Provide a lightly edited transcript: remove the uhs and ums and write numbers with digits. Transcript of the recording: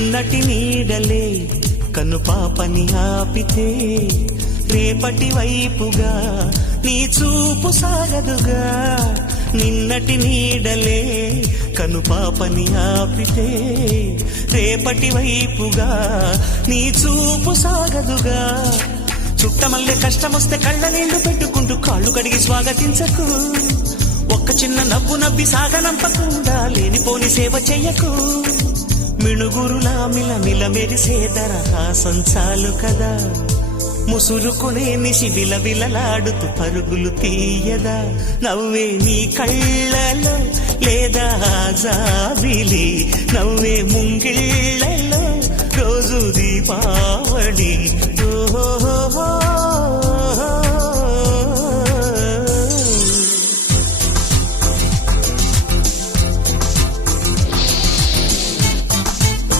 నటి నీడలే కను పాపని ఆపితే రేపటి వైపుగా నీ చూపు సాగదుగా. నిన్నటి నీడలే కను పాపని ఆపితే రేపటి వైపుగా నీ చూపు సాగదుగా. చుట్టమల్లే కష్టమొస్తే కళ్ళ నీళ్లు పెట్టుకుంటూ కాళ్ళు కడిగి స్వాగతించకు. ఒక్క చిన్న నవ్వు నవ్వి సాగనంపకుండా లేనిపోని సేవ చెయ్యకు. మిణుగురులా మిలమిల మెరిసే దరహాసం చాలు కదా. ముసురుకునే నిశి విలవిలలాడుతూ పరుగులు తీయదా. నవ్వే నీ కళ్ళలో లేదా జాబిలి, నవ్వే ముంగిళ్ళ